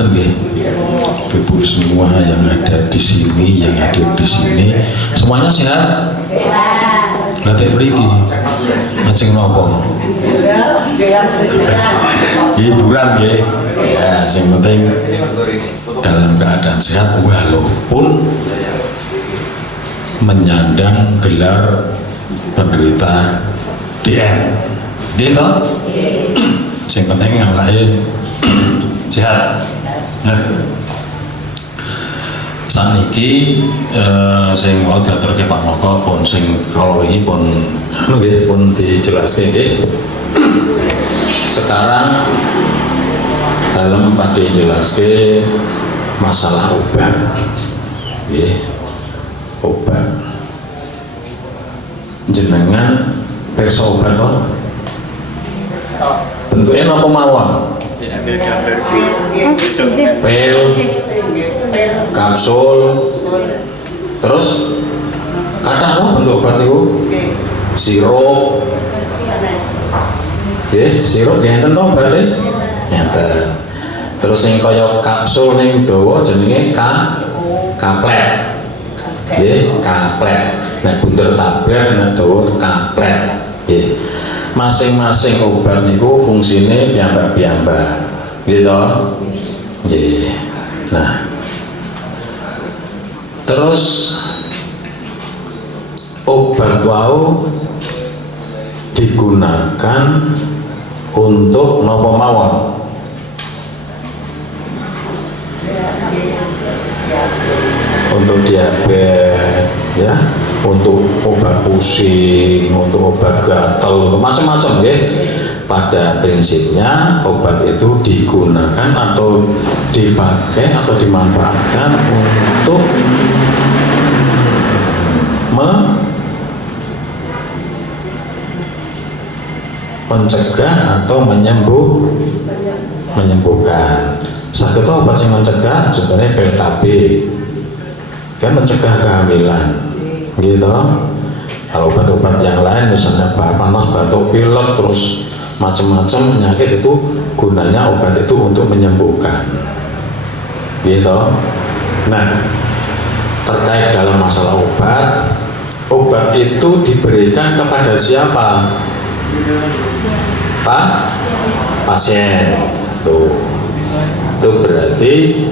Ngeten nggih. Ibu semua yang ada di sini, yang hadir di sini, semuanya sehat? Sehat. Mriki. Ajeng napa? Hiburan nggih. Ya, sing penting dalam keadaan sehat walaupun menyandang gelar penderita DM. Nggih to? Sing penting awake sehat. Nah, saniki sing mau diaturke Pak Moko pun sing kalau ini pun nggih pun dijelaske nggih. Sekarang dalam pada dijelaske masalah obat. Nggih. Obat. Jenengan pirsa obat to? Bentuknya napa mawon? Pil, kapsul, terus kathah kok bentuk obat itu? Sirup, sirup ngenten to obatnya? Ngenten. Terus yang kaya kapsul ning dawa jenenge kaplet. Nggih, kaplet. Nek bunder tablet nek dawa kaplet. Nggih. Masing-masing obat niku fungsine piyambak-piyambak. Gitu. Nggih. Nah. Terus obat wau digunakan untuk napa mawon? Untuk diabetes, ya, untuk obat pusing, untuk obat gatal, untuk macam-macam, ya. Pada prinsipnya obat itu digunakan atau dipakai atau dimanfaatkan untuk mencegah atau menyembuhkan. Saged obat yang mencegah sebenarnya pil KB kan mencegah kehamilan gitu. Kalau obat-obat yang lain misalnya panas, batuk, pilek, terus macam-macam penyakit itu gunanya obat itu untuk menyembuhkan gitu. Nah, terkait dalam masalah obat itu diberikan kepada siapa? Pasien. Tuh. Itu berarti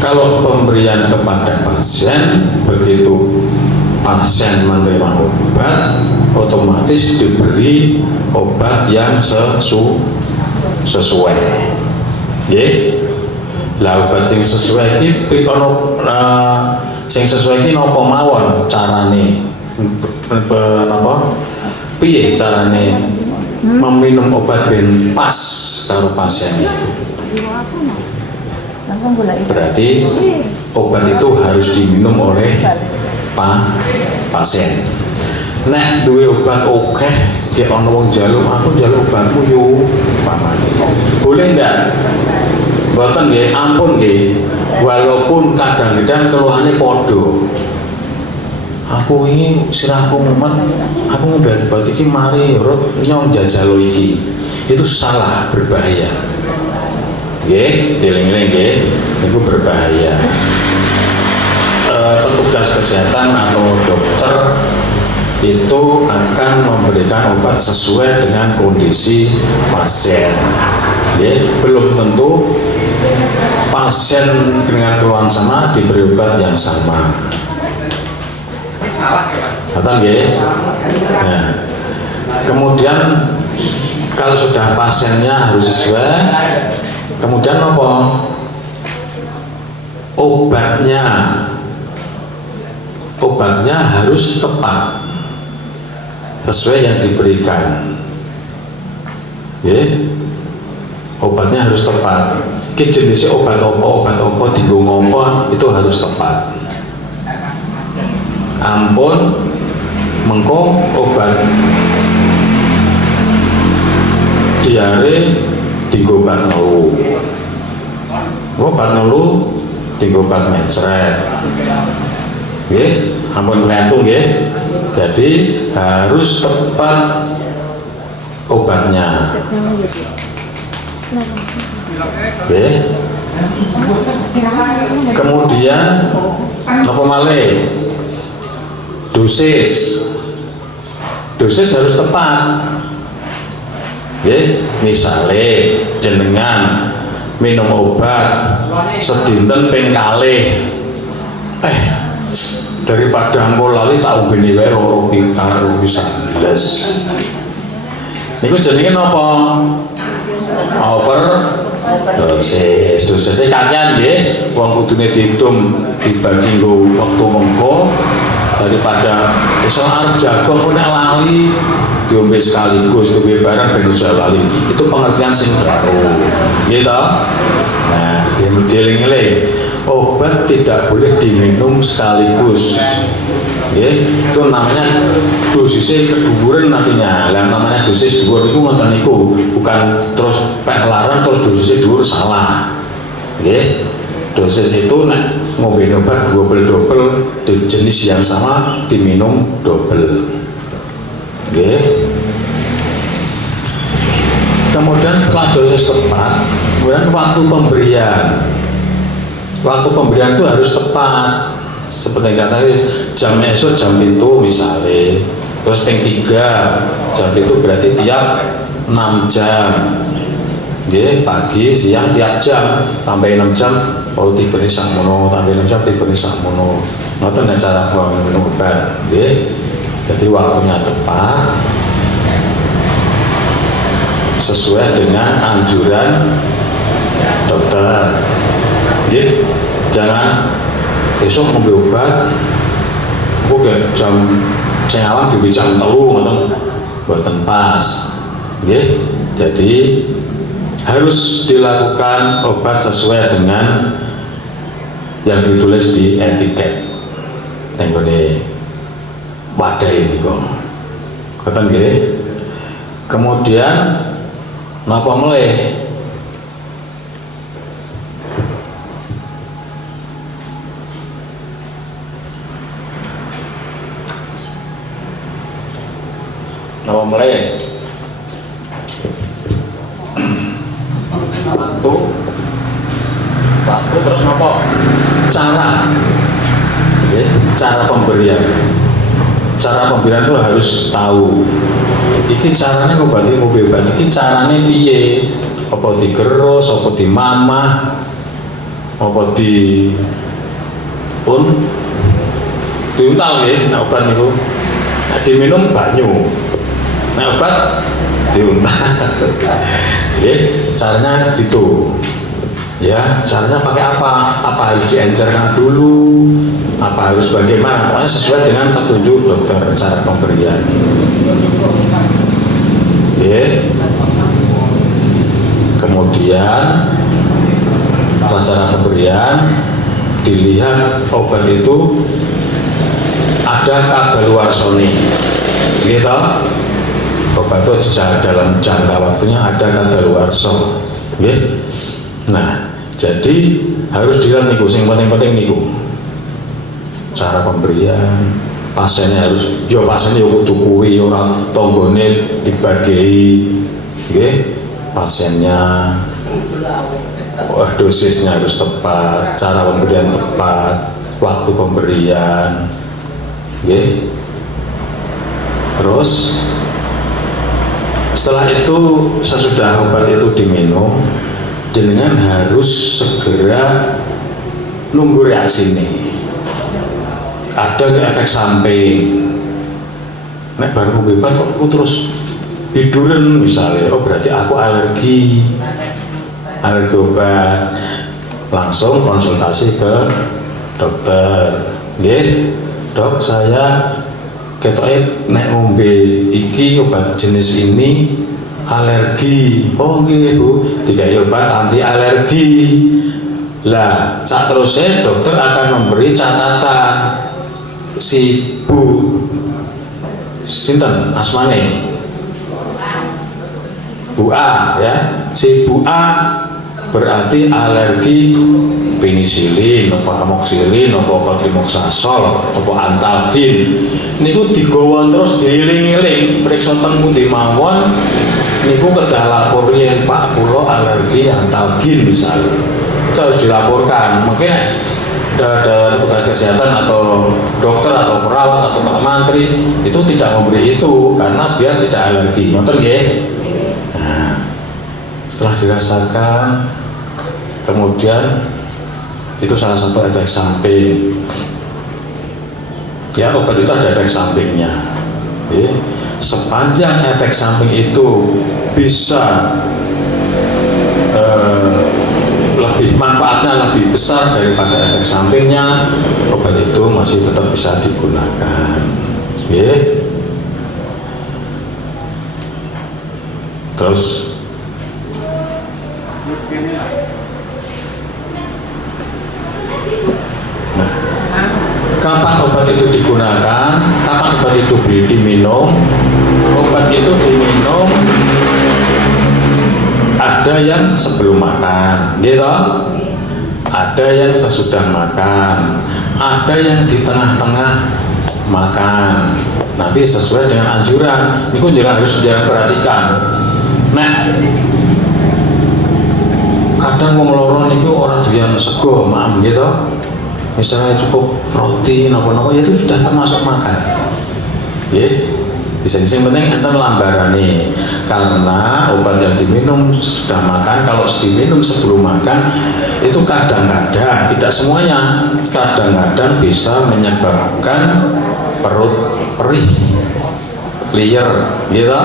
kalau pemberian kepada pasien, begitu pasien menerima obat, otomatis diberi obat yang sesuai. Nggih. Lah obat sing sesuai iki sing sesuai iki napa mawon carane? Napa? Piye carane meminum obat ben pas karo pasien? Berarti obat itu harus diminum oleh pasien. Nek duwe obat akeh, gek ana wong njaluk, aku njaluk obatmu yo, pamane. Boleh ndak? Mboten nggih, ampun nggih. Walaupun kadang-kadang keluhane padha. Aku ini sirahku mumet, aku ngombe obat iki mari urut nyong jajal iki. Itu salah, berbahaya. Nggih, dieling-eling nggih, itu berbahaya. Petugas kesehatan atau dokter itu akan memberikan obat sesuai dengan kondisi pasien. Ya, belum tentu pasien dengan keluhan sama diberi obat yang sama. Betul ya? Nah, kemudian kalau sudah pasiennya harus sesuai, kemudian apa? Obatnya harus tepat sesuai yang diberikan. Ya, obatnya harus tepat. Jenisnya obat apa dienggo ngopo itu harus tepat. Ampun, mengko obat diare dienggo obat nelu. Obat nelu dienggo obat mencret. Nggih, ampun nglentung nggih. Jadi harus tepat obatnya. Nggih. Kemudian apa malih? Dosis harus tepat. Nggih, misale jenengan minum obat sedinten ping kalih. Daripada engko lali tak umbeni wae loro karo bisa belas. Niku jenenge napa? Dosis kakean nggih, wong kudune diitung dibagi nggo wektu mengko daripada iso arep jago nek lali diombe sekaligus diombe bareng ben ora lali. Itu pengertian sing baru. Nggih to? Nah, dieling-eling, obat tidak boleh diminum sekaligus. Nggih, itu namanya dosisnya keduren nantinya. Yang namanya dosis dhuwur itu ngoten niku, bukan terus pek larang terus dosisnya dhuwur, salah. Nggih. Dosis itu nek ngombe obat double di jenis yang sama diminum double. Nggih. Kemudian setelah dosis tepat, kemudian waktu pemberian. Waktu pemberian itu harus tepat. Seperti kata jam esok jam itu misalnya, terus ping 3 jam itu berarti tiap 6 jam. Nggih, pagi siang tiap jam tambah 6 jam oh diberi sakmono, tambah 6 jam diberi sakmono. Ngoten cara minum obat. Nggih. Jadi waktunya tepat sesuai dengan anjuran dokter. Nggih, jangan besok ngombe obat oke jam sing awan diwi jam 3 ngoten mboten pas. Nggih. Jadi harus dilakukan obat sesuai dengan yang ditulis di etiket tenggone wadah ini kok. Ngoten nggih. Kemudian napa meleh? Napa meleh? Waktu terus napa? Cara. Nggih, cara pemberian. Cara pemberian itu harus tahu. Iki caranya ngobati ngombe obat iki carane piye? Apa digerus, apa dimamah, apa di diuntal nggih, nek obat niku. Nek diminum banyu. Nek obat diuntal. Nggih, caranya gitu. Ya, caranya pakai apa? Apa harus diencerkan dulu? Apa harus bagaimana? Pokoknya sesuai dengan petunjuk dokter cara pemberian. Oke. Kemudian setelah cara pemberian dilihat obat itu ada kadaluarsane. Gitu. Obat itu dalam jangka waktunya ada kadaluarsa. Oke. Nah, jadi harus dilihat niku sing penting-penting niku. Cara pemberian, pasiennya harus pasiennya kudu kuwi ora tanggane dibagi. Nggih, pasiennya dosisnya harus tepat, cara pemberian tepat, waktu pemberian. Nggih. Terus setelah itu sesudah obat itu diminum, jenengan harus segera nunggu reaksi ini. Ada efek samping. Nek baru ngombe obat kok aku terus tiduran misalnya, oh berarti aku alergi obat. Langsung konsultasi ke dokter. Nggih, dok saya ketoke nek ngombe iki obat jenis ini alergi. Oh nggih Bu, dikai obat anti alergi. Lah, saat terusnya dokter akan memberi catatan si Bu sinten asmane Bu A ya. Si Bu A berarti alergi penisilin, apa amoxicillin, apa cotrimoxazole, apa antalgin. Niku digawa terus dieling-eling, periksa teng pundi mawon niku kedah lapor yen Pak kula alergi antalgin misalnya. Itu harus dilaporkan. Mungkin ada petugas kesehatan atau dokter atau perawat atau Pak Mantri itu tidak memberi itu karena biar tidak alergi. Ngoten nggih? Nah, setelah dirasakan kemudian itu salah satu efek samping. Ya, obat itu ada efek sampingnya. Sepanjang efek samping itu bisa lebih manfaatnya lebih besar daripada efek sampingnya, obat itu masih tetap bisa digunakan. Terus kapan obat itu digunakan, kapan obat itu diminum? Obat itu diminum ada yang sebelum makan, gitu. Ada yang sesudah makan, ada yang di tengah-tengah makan. Nanti sesuai dengan anjuran. Ini harus jangan perhatikan. Nah, kadang wong loro niku ora doyan sego, maaf gitu. Misalnya cukup roti napa-napa itu sudah termasuk makan. Di sini penting enten lambarane karena obat yang diminum sudah makan, kalau diminum sebelum makan itu kadang-kadang, tidak semuanya, kadang-kadang bisa menyebabkan perut perih, liar, gitu.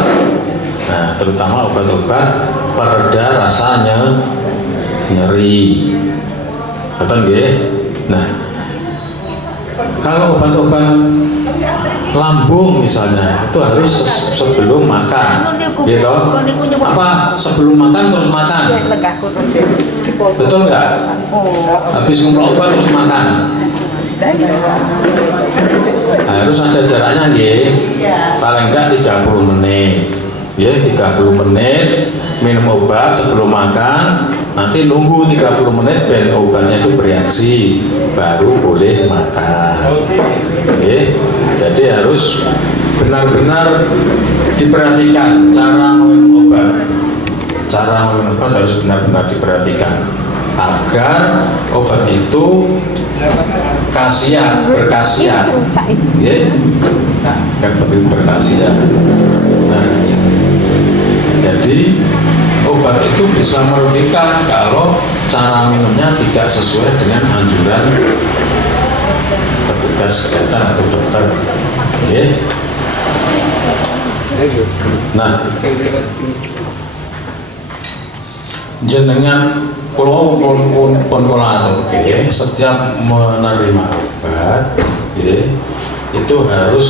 Nah, terutama obat-obat pereda rasanya nyeri, betul nggih? Nah, kalau obat-obat lambung misalnya itu harus sebelum makan, gitu. Apa sebelum makan terus makan? Betul nggak? Habis ngumpul obat terus makan. Harus ada jaraknya, nggih. Paling enggak 30 menit. 30 menit minum obat sebelum makan, nanti nunggu 30 menit dan obatnya itu bereaksi baru boleh makan. Jadi harus benar-benar diperhatikan cara minum obat. Cara minum obat harus benar-benar diperhatikan agar obat itu berkhasiat, kan berkhasiat. Nah, jadi obat itu bisa merugikan kalau cara minumnya tidak sesuai dengan anjuran petugas kesehatan atau dokter. Nah, jenengan kalau pun atau setiap menerima obat, itu harus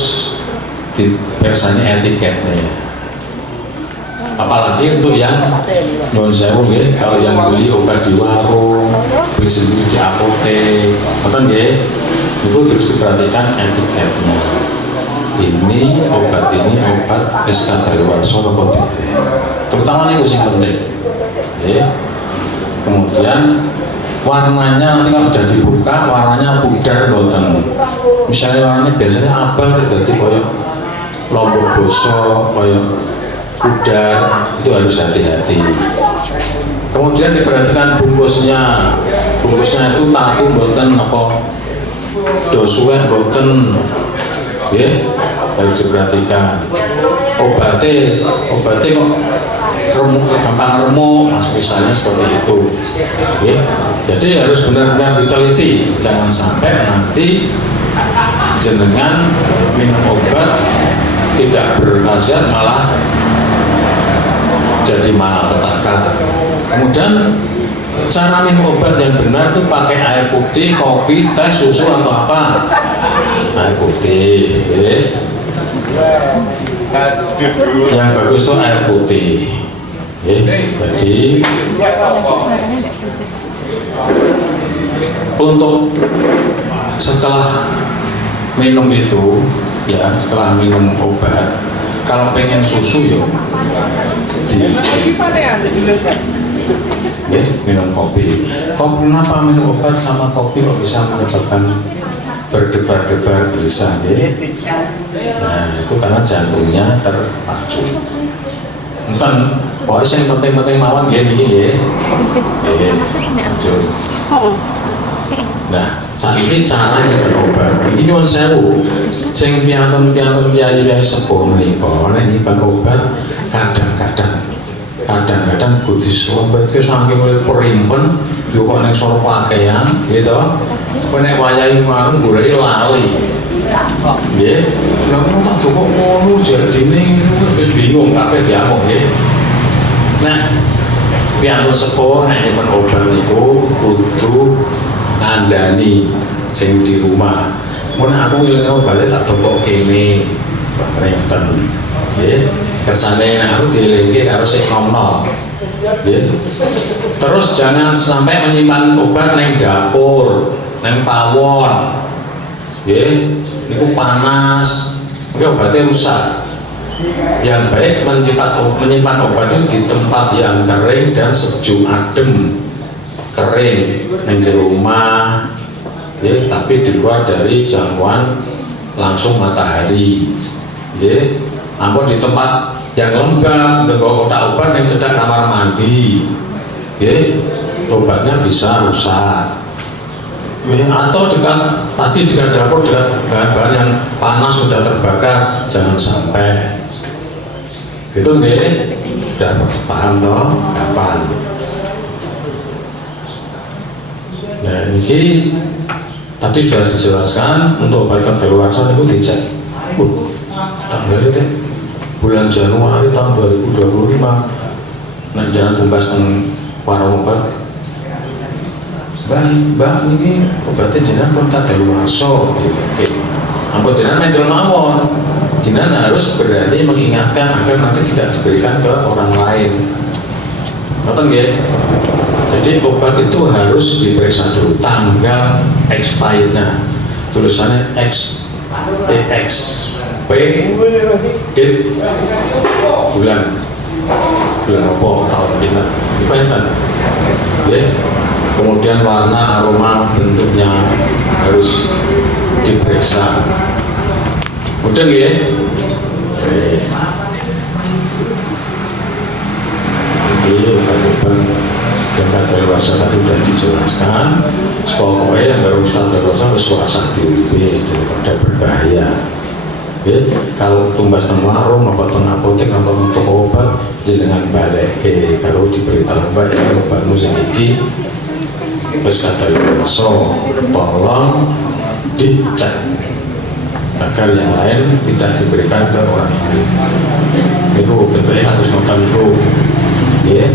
dipersani etiketnya. Apalagi untuk yang non sewu, kalau yang beli obat di warung, beli sendiri di apotek, betul nggih? Itu terus diperhatikan etiketnya. Ini obat SK daluwarsa apa tidak? Terutama ini yang penting. Kemudian warnanya nanti kalau sudah dibuka, warnanya pudar boten. Misalnya warnanya biasanya abang, jadi koyok lombok bosok, koyok pudar, itu harus hati-hati. Kemudian diperhatikan bungkusnya itu tatu boten apa dosuwe boten, harus diperhatikan. Obatnya kok gampang remuk, misalnya seperti itu. Jadi harus benar-benar diteliti, jangan sampai nanti jenengan minum obat tidak berkhasiat malah jadi malapetaka. Kemudian cara minum obat yang benar itu pakai air putih, kopi, teh, susu atau apa? Air putih. Yang bagus itu air putih. Jadi untuk setelah minum itu, setelah minum obat, kalau pengen susu Ya, minum kopi. Kenapa minum obat sama kopi kok bisa menyebabkan berdebar-debar gelisah? Ya? Nah, itu karena jantungnya terpacu. Entah, pokoknya yang penting-penting mawon ya ini ya. Lanjut. Nah, saat ini caranya berobat. Ini nyuwun sewu. Sing piantun-piantun kiai-kiai sepuh menika nek nyimpen obat kadang-kadang kudu sobat ke saking oleh perimpen yo kok nek soro pakaian gitu. Kok nek wayahe marung golek lali. Nggih. Lha kok tak kok ngono jadine wis bingung kabeh diamuk nggih. Nah, piantun sepuh nek nyimpen obat niku kudu ngandani sing di rumah. Mun aku ngeling obat tak tokok kene. Renten. Nggih. Kersane nek aku dielingke karo sing nom-nom. Nggih. Terus jangan sampai menyimpan obat neng dapur, neng pawon. Nggih, niku panas. Iki obatnya rusak. Yang baik menyimpan obat itu di tempat yang kering dan sejuk adem. Kering neng rumah. Ya, tapi di luar dari jangkauan langsung matahari. Ya, ampun di tempat yang lembab, dengan kotak obat yang cedak kamar mandi. Ya, obatnya bisa rusak. Ya, atau dekat dapur, dekat bahan-bahan yang panas sudah terbakar, jangan sampai. Gitu nggih? Sudah paham toh? Kapan? Nah, ini tadi sudah dijelaskan untuk obat kadaluarsa itu dicek. Tanggal itu bulan Januari tahun 2025 nah jangan tumbas teng warung obat. Mbak ini obatnya jenengan pun kadaluarsa. Ampun jenengan mendel mawon. Jenengan harus berani mengingatkan agar nanti tidak diberikan ke orang lain. Ngoten nggih? Jadi obat itu harus diperiksa dulu tanggal expirednya, tulisannya XP date bulan apa tahun kita dipainkan ya. Kemudian warna, aroma, bentuknya harus diperiksa. Kemudian ya obat yang kadaluarsa tadi sudah dijelaskan. Pokoknya yang baru kadaluarsa bersuara diubi daripada berbahaya. Ya, kalau tumbas teng warung, apa teng apotek, apa toko obat, jenengan balik kalau diberitahu Mbak ya obatmu sedikit wis kadaluarsa, tolong dicek agar yang lain tidak diberikan ke orang lain. Itu bentuknya harus nonton itu, ya.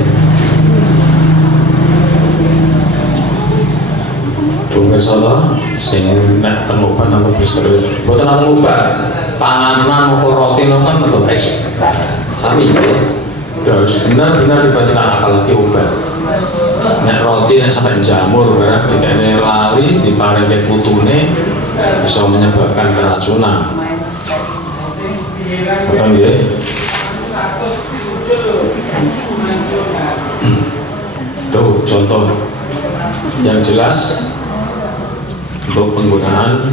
Salah, sehingga nak temukan nama pistol, bukan nama obat, panganan atau roti nonton untuk sami ya, harus benar-benar diperhatikan apalagi obat. Nak roti yang sampai jamur, barang tidak lali, diparing ke putune bisa menyebabkan keracunan. Betul ya? Tuh contoh yang jelas untuk penggunaan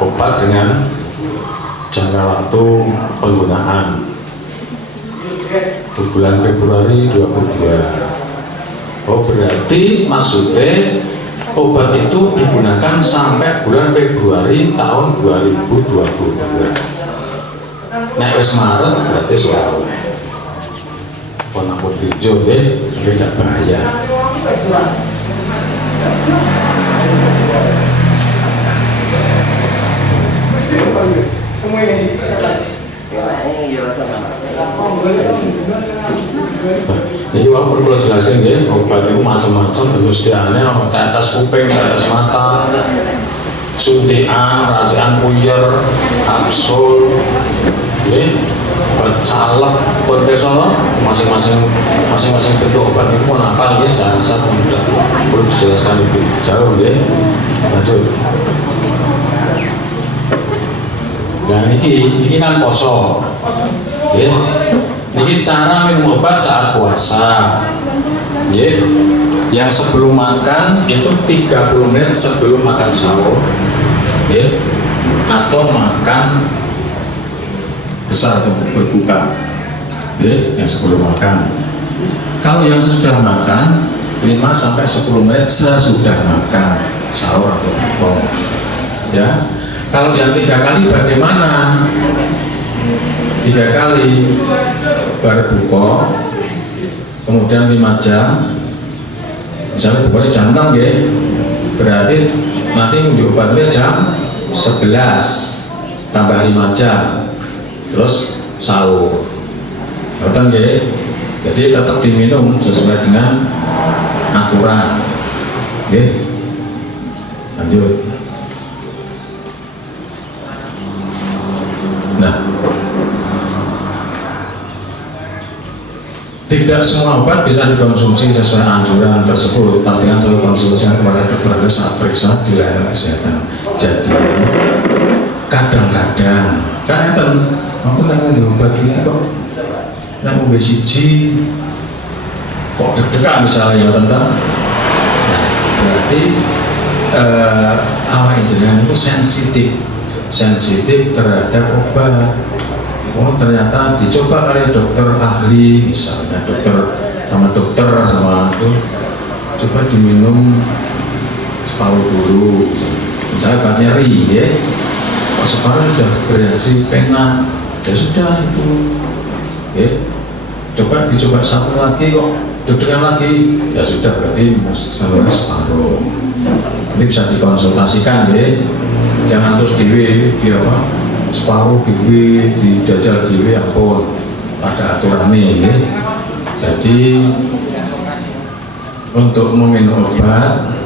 obat dengan jangka waktu penggunaan bulan Februari 22. Oh berarti maksudnya obat itu digunakan sampai bulan Februari tahun 2022. Nek wis Maret berarti soal penakut hijau ya, tidak bahaya. Ini walaupun perlu jelaskan ya, obat itu macam-macam bentuk sediaannya, tetes kuping, tetes mata, suntikan, racikan puyer, kapsul, ya, obat salep, obat besok, masing-masing bentuk obat itu pun apa ya, saya rasa tidak perlu dijelaskan lebih jauh ya. Lanjut. Nah ini kan poso, ya. Ini cara minum obat saat puasa. Yang sebelum makan itu 30 menit sebelum makan sahur, atau makan besar atau berbuka, yang sebelum makan. Kalau yang sudah makan 5-10 menit sesudah makan sahur atau buka. Kalau yang 3 kali bagaimana? 3 kali baru buka, kemudian 5 jam, misalnya bukanya jam 6 ya, berarti nanti unjuk obatnya jam 11 tambah 5 jam, terus sahur. Betul ya? Jadi tetap diminum sesuai dengan aturan. Lanjut. Nah, tidak semua obat bisa dikonsumsi sesuai anjuran tersebut. Pastikan selalu konsultasikan kepada dokter saat periksa di layanan kesehatan. Jadi kadang-kadang kan aku nanya di obat ini kok nang obesiji kok deg-degan misalnya tentang. Nah, berarti awak jenengan itu sensitif terhadap obat. Oh, ternyata dicoba oleh dokter ahli, misalnya dokter sama itu, coba diminum separuh dulu, misalnya obat nyeri ya, separuh sudah bereaksi pena, ya sudah itu, dicoba satu lagi kok deg-degan lagi, ya sudah berarti sampai separuh. Ini bisa dikonsultasikan ya, jangan terus dia separuh dewi dijajal dewi ampun, pada aturannya ya. Jadi untuk meminum obat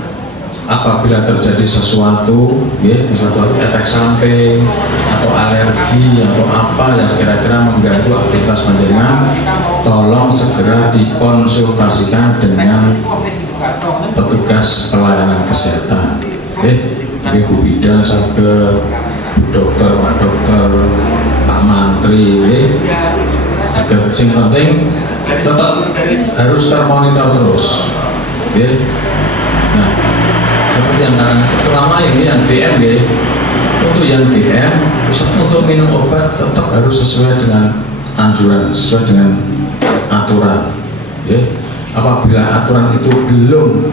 apabila terjadi sesuatu efek samping atau alergi atau apa yang kira-kira mengganggu aktivitas panjenengan, tolong segera dikonsultasikan dengan petugas pelayanan kesehatan. Ibu bidan sampai dokter, Pak Dokter, Pak Mantri, yang penting tetap harus termonitor terus. Nah, seperti yang terutama ini yang DM untuk yang DM untuk minum obat tetap harus sesuai dengan anjuran, sesuai dengan aturan. Apabila aturan itu belum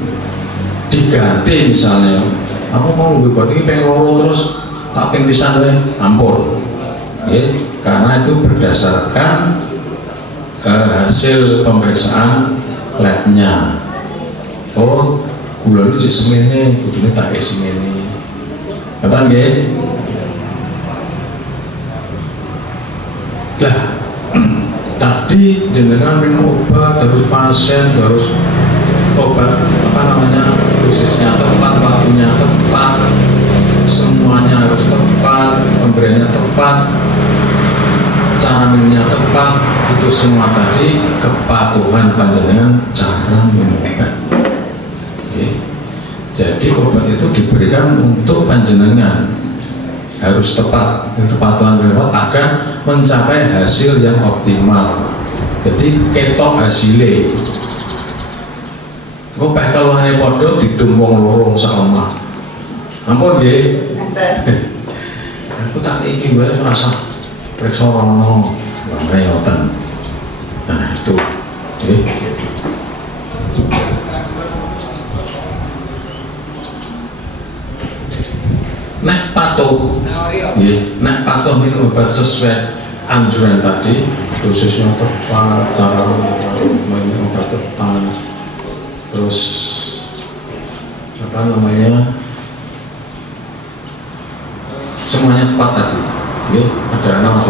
diganti, misalnya aku mau obat ini pengen loro terus tak pingsan ampun, karena itu berdasarkan hasil pemeriksaan labnya. Oh, gula ini semene, gula tak semene, katakan lah. Tadi jenengan minum obat harus pasien harus obat dosisnya tepat, waktunya tepat, semuanya harus tepat, pemberiannya tepat, cara minumnya tepat. Itu semua tadi kepatuhan panjenengan cara minum obat. Jadi obat itu diberikan untuk panjenengan harus tepat, kepatuhan minum obat agar mencapai hasil yang optimal. Jadi ketok hasilnya. Kopeh keluarnya podo ditumbung lorong sama. Ampun nggih. Aku tak iki wae rasa periksa rono ngoten. Nah, itu. Nek patuh. Nek patuh minum obat sesuai anjuran tadi, dosisnya tepat, cara minum obat tepat. Terus semuanya tepat tadi, ada 6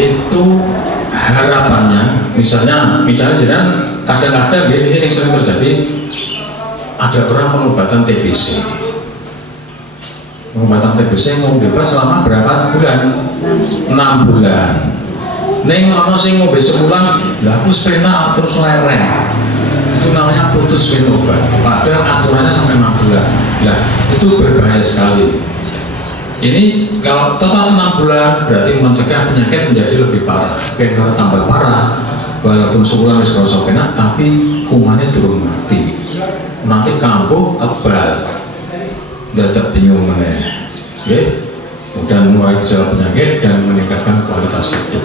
itu harapannya. Misalnya jangan kadang-kadang ini yang sering terjadi, ada orang pengobatan TBC mau bebas selama berapa bulan? 6 bulan. Neng ono sing ngombe sebulan, lah aku sepena terus lereng. Itu namanya putus minum obat. Padahal aturannya sampai 6 bulan. Lah itu berbahaya sekali. Ini kalau total 6 bulan berarti mencegah penyakit menjadi lebih parah. Kalau tambah parah, walaupun sebulan wis rasa penak, tapi kumannya turun mati. Nanti kambuh tebal, dadak bingung meneh. Dan mulai gejala penyakit dan meningkatkan kualitas hidup.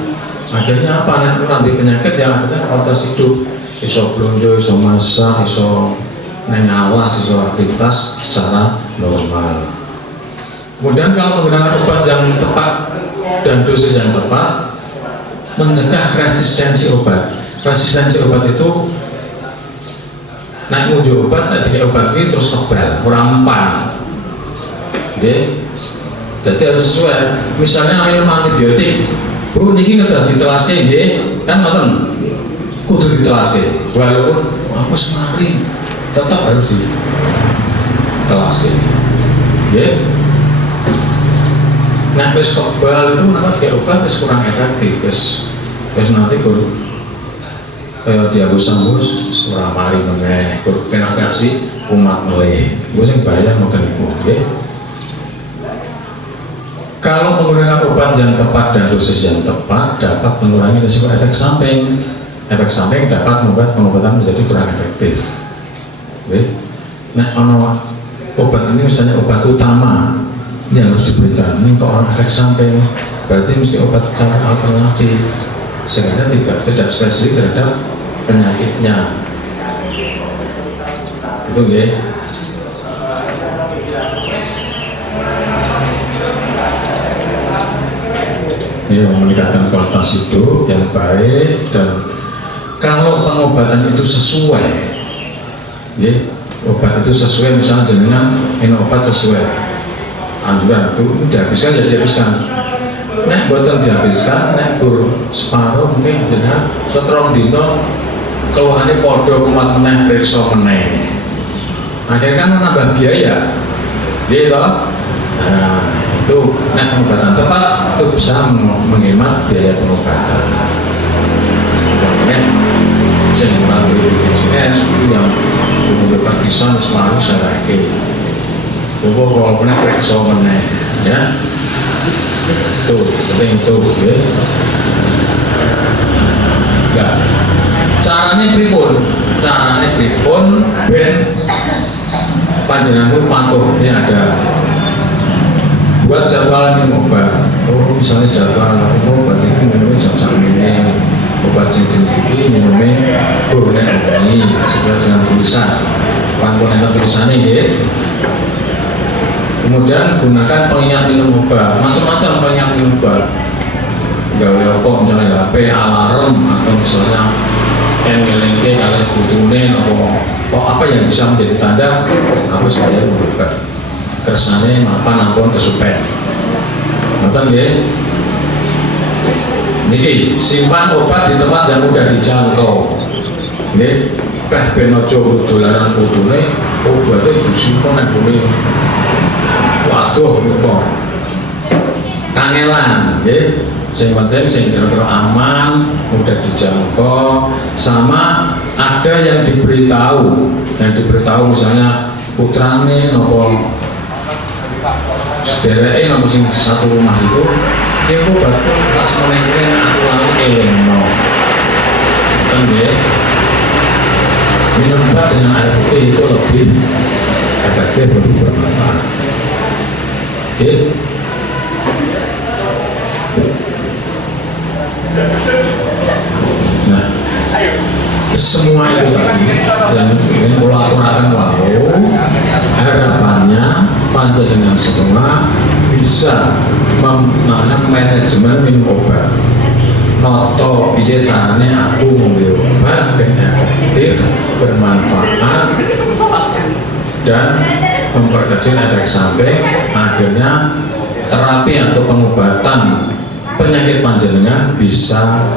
Akhirnya apa? Nanti penyakit yang ada kualitas hidup, iso blonjo, iso masak, iso neng alas, iso aktivitas secara normal. Kemudian kalau menggunakan obat yang tepat dan dosis yang tepat, mencegah resistensi obat. Resistensi obat itu naik muncul obat, nanti obat ini terus kebal, rampan. Jadi harus sesuai. Misalnya minum antibiotik, bu niki kedah ditelaske nggih, kan ngoten. Kudu ditelaske. Walaupun aku semari tetap harus ditelaske. Nggih. Nah, wis kebal itu namanya kayak obat wis kurang efektif, wis nanti kur kayak diambus-ambus ora mari meneh, kur penak sih umat meleh. Gue sing bayar ngoten niku, nggih. Kalau menggunakan obat yang tepat dan dosis yang tepat dapat mengurangi risiko efek samping. Efek samping dapat membuat pengobatan menjadi kurang efektif. Nah, obat ini misalnya obat utama yang harus diberikan. Ini ke orang efek samping, berarti mesti obat cara alternatif sehingga tidak spesifik terhadap penyakitnya. Itu ya. Ya, meningkatkan kualitas hidup yang baik, dan kalau pengobatan itu sesuai, ya, obat itu sesuai, misalnya dengan minum obat sesuai anjuran itu dihabiskan ya dihabiskan. Nek buatan dihabiskan, nek gur separuh mungkin dengan seterong dino keluhannya podo kumat meneh periksa meneh. Akhirnya kan menambah biaya, gitu. Nah, itu nek pengobatan tepat itu bisa menghemat biaya pengobatan. Contohnya, saya mengambil BPJS itu yang beberapa kisah selalu saya rakyat. Bobo kalau pernah periksa meneh, ya, tuh penting tuh, ya. Enggak. Caranya pripun, ben panjenengan patuh. Ini ada buat jadwal minum obat. Oh, misalnya jadwal obat ini minumnya jam ini, obat jenis ini minumnya bulan ini sesuai dengan tulisan. Pantun tulisannya, ya. Kemudian gunakan pengingat minum obat, macam-macam pengingat minum obat. Gawe apa misalnya HP, alarm, atau misalnya ngelengke kalian butuhin atau apa yang bisa menjadi tanda aku saya minum obat. Kersane mapan ampun kesupen. Nonton ya. Niki simpan obat di tempat yang mudah dijangkau. Nggih, ben ojo dolanan putune obatnya disimpan nang gone. Waduh, kok kangelan, ya. Yang penting sing kira-kira aman, mudah dijangkau, sama ada yang diberitahu misalnya putrane nopo sedereke nopo sing satu rumah itu, dia kok batu tak semeneh aku lalu elengno, kan ya. Minum obat dengan air putih itu lebih efektif, lebih bermanfaat. Oke. Nah, semua itu tadi yang ingin pola aturakan harapannya panjenengan semua bisa manajemen minum obat. Noto piye carane aku ngambil obat dengan efektif, bermanfaat, dan memperkecil efek samping. Akhirnya terapi atau pengobatan penyakit panjenengan bisa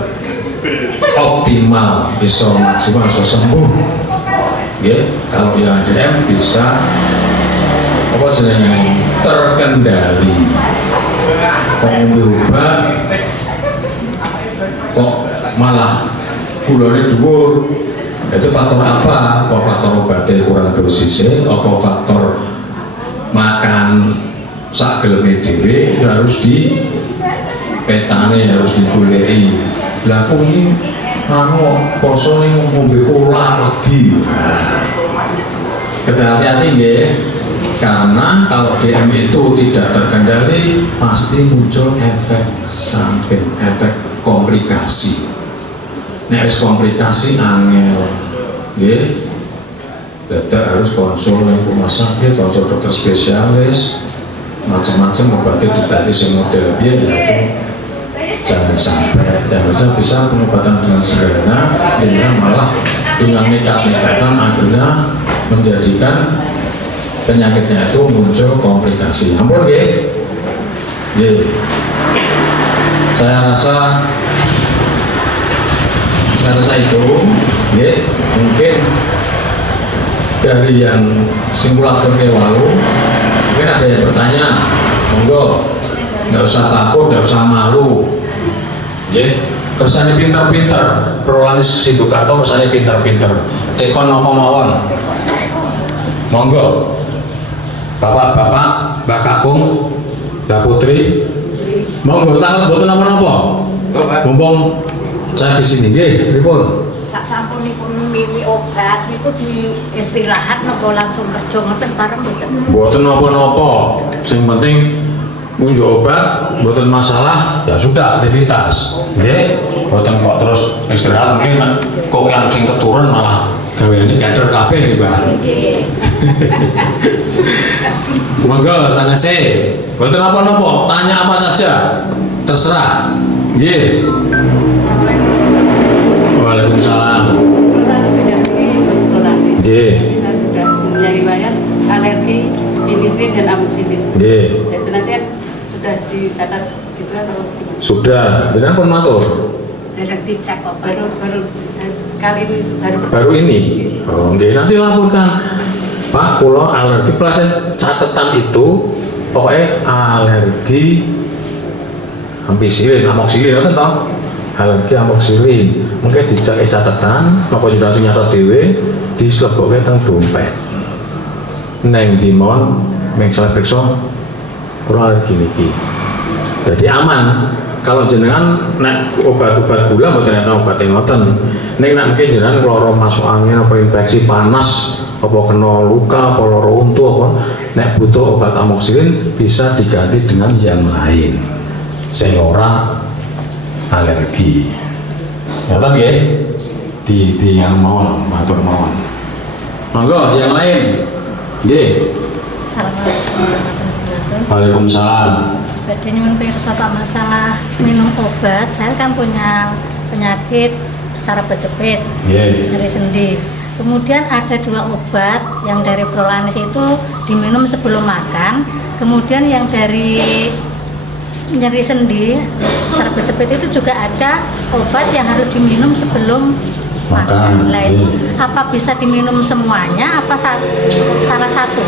optimal, bisa maksimal, bisa sembuh. Ya, kalau yang DM bisa apa jenenge terkendali. Obat kok malah gulanya dhuwur. Itu faktor apa? Apa faktor obatnya kurang dosisnya? Apa faktor makan sak geleme dhewe itu harus di petane, harus digoleki. Lah kok iki anu poso ning ngombe cola lagi. Hati-hati nggih. Karena kalau DM itu tidak terkendali pasti muncul efek samping, efek komplikasi. Nek wis komplikasi angel, nggih. Dadak harus konsul yang rumah sakit, konsul dokter spesialis, macam-macam obatnya diganti sing model biaya itu jangan sampai. Yang harusnya bisa pengobatan dengan sederhana, ini malah dengan nekat-nekatan akhirnya menjadikan penyakitnya itu muncul komplikasi. Ampun nggih. Nggih. Saya rasa itu nggih mungkin dari yang simulator lalu mungkin ada yang bertanya, monggo nggak usah takut, nggak usah malu. Nggih, kersane pinter-pinter, Prolanis Sindukarto kersane pinter-pinter. Tekon napa mawon. Monggo. Bapak-bapak, Mbak Kakung, Mbak Putri, monggo tangan mboten napa-napa. Mumpung saya di sini nggih, pripun? Sasampunipun mimi obat niku di istirahat napa langsung kerja ngoten bareng mboten? Mboten napa-napa. Sing penting ngunjuk obat, mboten masalah, ya sudah aktivitas. Nggih, mboten kok terus istirahat mungkin kok yang sing keturun malah gaweane kader kabeh nggih, Mbak. Monggo sanese. Mboten napa-napa, tanya apa saja. Terserah. Nggih. Waalaikumsalam. Terus harus beda ini untuk Prolanis. Nggih. Kita sudah punya riwayat alergi penicillin dan amoxicillin. Nggih. Itu nanti sudah dicatat gitu atau gimana? Sudah, benar pun matur. Derek dicek kok Baru kali ini Baru ini. Oh, nggih, nanti laporkan. Pak, kula alergi plus catatan itu pokoknya alergi ampicillin, amoxicillin ngoten toh? Alergi amoxicillin. Mungkin dicek catatan, napa jenengan sing nyatet dhewe dislebokke teng dompet. Neng dimon mengsal periksa kula alergi niki. Jadi aman. Kalau jenengan nek obat-obat gula mboten enten obat ngoten. Nek nek mungkin jenengan lara masuk angin apa infeksi panas, apa kena luka, apa lara untu apa, nek butuh obat amoxicillin bisa diganti dengan yang lain. Sing ora alergi. Ngoten nggih? Di yang mawon, matur mawon. Monggo yang lain. Nggih. Assalamualaikum warahmatullahi wabarakatuh. Waalaikumsalam. Badhe nyuwun pirsa Pak masalah minum obat. Saya kan punya penyakit saraf kejepit, nyeri sendi. Kemudian ada 2 obat yang dari Prolanis itu diminum sebelum makan. Kemudian yang dari nyeri sendi, saraf kejepit itu juga ada obat yang harus diminum sebelum makan. Nah itu apa bisa diminum semuanya? Apa salah satu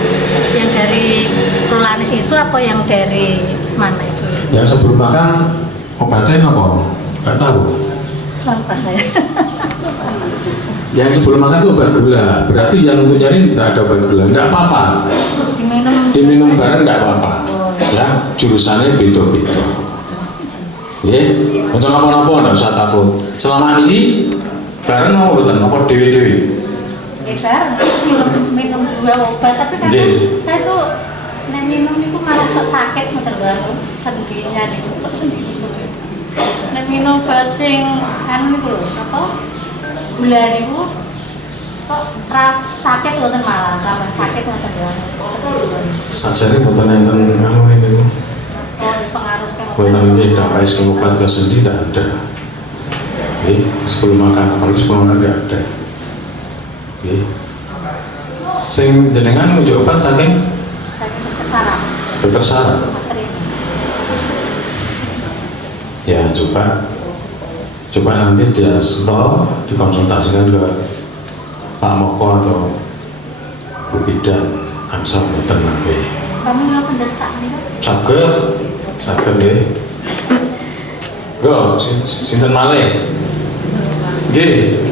yang dari Prolanis itu apa yang dari mana itu? Yang sebelum makan obatnya apa? Nggak tahu. Lupa saya. Yang sebelum makan itu obat gula. Berarti yang untuk nyari nggak ada obat gula. Nggak apa-apa. Diminum bareng nggak apa-apa. Ya, jurusannya beda-beda. Ya, untuk apa-apa nggak usah takut. Selama ini bareng mau betul, apa dewi-dewi? Bareng minum 2 obat, tapi kadang saya tuh minum itu malah sok sakit terbaru sendinya nih, kok sendi gitu. Minum obat sing anu niku lho, apa? Gula niku kok ras sakit ngoten malah, tambah sakit ngoten ya. Sajane mboten enten anu niku. Oh, pengaruh sekali. Mboten tidak pakai obat ke sendi tidak ada. Sebelum makan, apalagi sebelum makan tidak ada. Sing jenengan ngujuk obat saking dokter saraf. Ya coba nanti dia stop, dikonsultasikan ke Pak Moko atau Bu Bidan, Ansal Mboten nangge. Kami nggak pendesak nih. Saged nggih. Go, sinten malih? Nggih.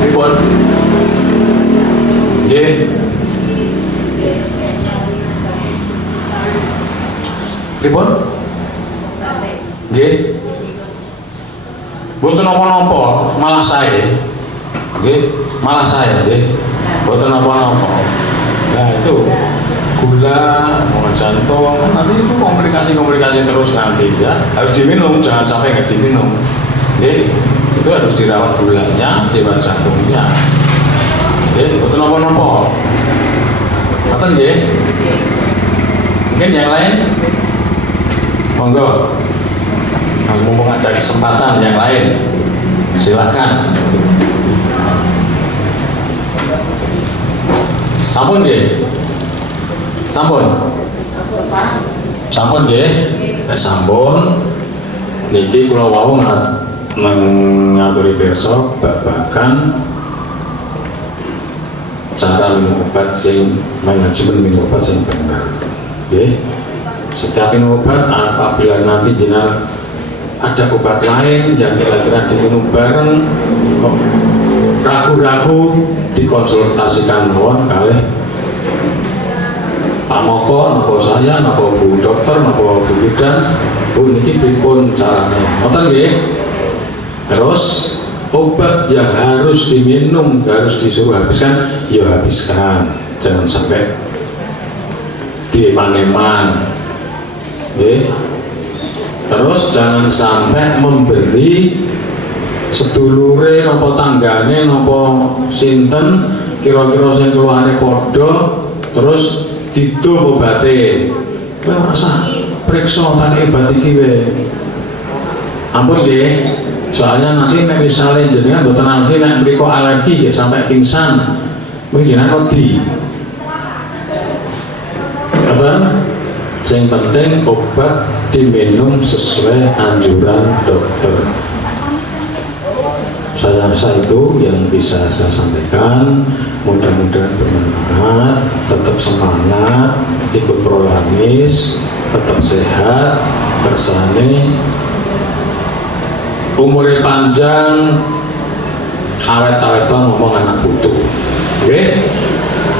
Pripun? Nggih. Pripun? Nggih. Mboten napa-napa, malah saya. Nggih, malah saya nggih. Mboten napa-napa. Nah, itu gula, mau jantung, kan nanti itu komplikasi terus nanti ya. Harus diminum, jangan sampai nggak diminum. Oke, itu harus dirawat gulanya, dirawat jantungnya. Oke, betul nopo. Betul nggih? Mungkin yang lain, monggo. Mumpung ada kesempatan yang lain, silahkan. Sampun nggih? Sampun nggih? Sampun. Niki kula wau ngaturi pirsa babagan cara minum obat sing manajemen minum obat sing benar. Nggih. Setiap minum obat apabila nanti jenengan ada obat lain yang kira-kira diminum bareng kok ragu-ragu, dikonsultasikan mawon kalih Pak Moko, napa saya, napa Bu Dokter, napa Bu Bidan, Bu niki pripun carane. Ngoten nggih. Terus obat yang harus diminum, harus disuruh habiskan, ya habiskan. Jangan sampai dieman-eman. Nggih. Terus jangan sampai memberi sedulure napa tanggane napa sinten kira-kira sing keluare padha terus didol obate. Kowe ora usah priksa tak obat iki wae. Ampun nggih. Soalnya nanti nek misale jenengan mboten ngerti nek mriko alergi ya sampai pingsan. Kuwi jenengan wedi. Apa? Yang penting obat diminum sesuai anjuran dokter. Saya rasa itu yang bisa saya sampaikan. Mudah-mudahan bermanfaat. Tetap semangat, ikut prolamis, tetap sehat, bersani, umurnya panjang, awet-awetan ngomong anak butuh. Oke?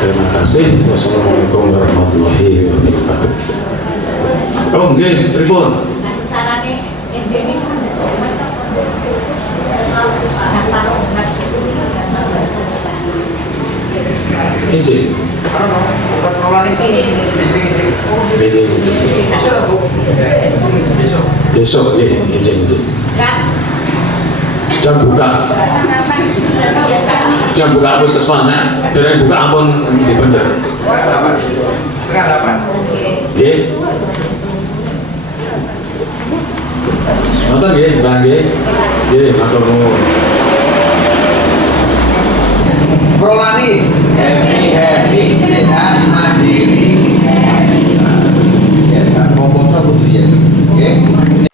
Terima kasih. Wassalamualaikum warahmatullahi wabarakatuh. Oh, nggih, pripun? Izin. Besok, ya, izin. Jam buka puskesmas, dari buka ampun di bener. Nggih. Nonton nggih, Mbah nggih. Nggih, matur nuwun. Prolanis, happy, sehat, mandiri. Ya, komposto butuh ya. Oke.